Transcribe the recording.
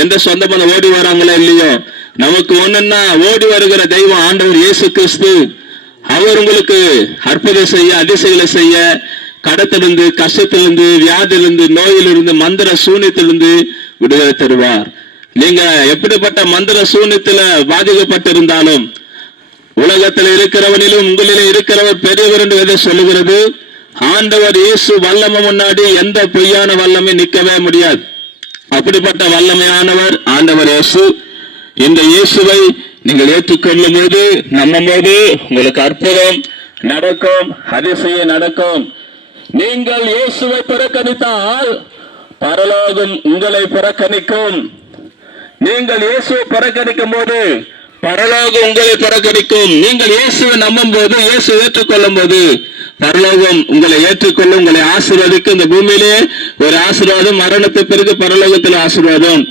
எந்த சொந்தமான ஓடி வராங்களோ இல்லையோ, நமக்கு ஒண்ணுன்னா ஓடி வருகிற தெய்வம் ஆண்டவர் இயேசு கிறிஸ்து. அவர் உங்களுக்கு அற்புதம் செய்ய, அதிசயங்களை செய்ய, கடத்திலிருந்து, கஷ்டத்திலிருந்து, வியாதியிலிருந்து, நோயிலிருந்து, மந்திர சூன்யத்திலிருந்து விடுதலை தருவார். நீங்க எப்படிப்பட்ட மந்திர சூன்யத்துல பாதிக்கப்பட்டிருந்தாலும், உலகத்தில் இருக்கிறவனிலும் உங்களிலே இருக்கிறவர் பெரியவர் என்று எதை சொல்லுகிறது. ஆண்டவர் இயேசு வல்லமை முன்னாடி எந்த பொய்யான வல்லமை நிற்கவே முடியாது. அப்படிப்பட்ட வல்லமையானவர் ஆண்டவர் இயேசு. இந்த இயேசுவை நீங்கள் ஏற்றுக்கொள்ளும் போது, நம்பும் போது உங்களுக்கு அற்புதம் நடக்கும், அதிசயம் நடக்கும். நீங்கள் இயேசுவை புறக்கணித்தால் பரலோகம் உங்களை புறக்கணிக்கும். நீங்கள் இயேசுவை புறக்கணிக்கும் போது பரலோகம் உங்களை புறக்கணிக்கும். நீங்கள் இயேசுவை நம்பும் போது, இயேசு ஏற்றுக்கொள்ளும் போது பரலோகம் உங்களை ஏற்றுக்கொள்ளும், உங்களை ஆசீர்வதிக்கும். இந்த பூமியிலே ஒரு ஆசீர்வாதம், மரணத்தை பிறகு பரலோகத்தில் ஆசீர்வாதம்.